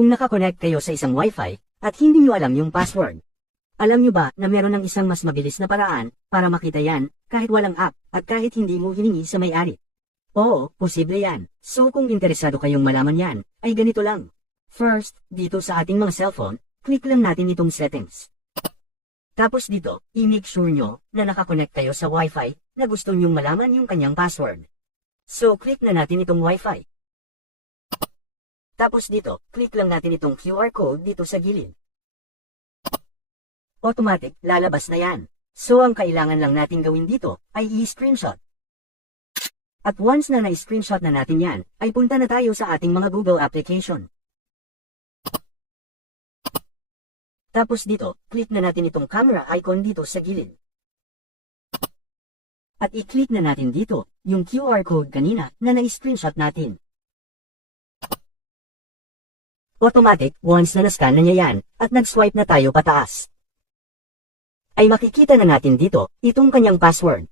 Kung nakakonect kayo sa isang Wi-Fi, at hindi nyo alam yung password. Alam nyo ba na meron ng isang mas mabilis na paraan para makita yan, kahit walang app, at kahit hindi mo hiningi sa may-ari? Oo, posible yan. So kung interesado kayong malaman yan, ay ganito lang. First, dito sa ating mga cellphone, click lang natin itong settings. Tapos dito, i-make sure nyo na nakakonect kayo sa Wi-Fi na gusto nyong malaman yung kanyang password. So click na natin itong Wi-Fi. Tapos dito, click lang natin itong QR code dito sa gilid. Automatic, lalabas na yan. So ang kailangan lang natin gawin dito ay i-screenshot. At once na na-screenshot na natin yan, ay punta na tayo sa ating mga Google application. Tapos dito, click na natin itong camera icon dito sa gilid. At i-click na natin dito, yung QR code kanina na na-screenshot natin. Automatic, once na na-scan na niya yan, at nag-swipe na tayo pataas, ay makikita na natin dito, itong kanyang password.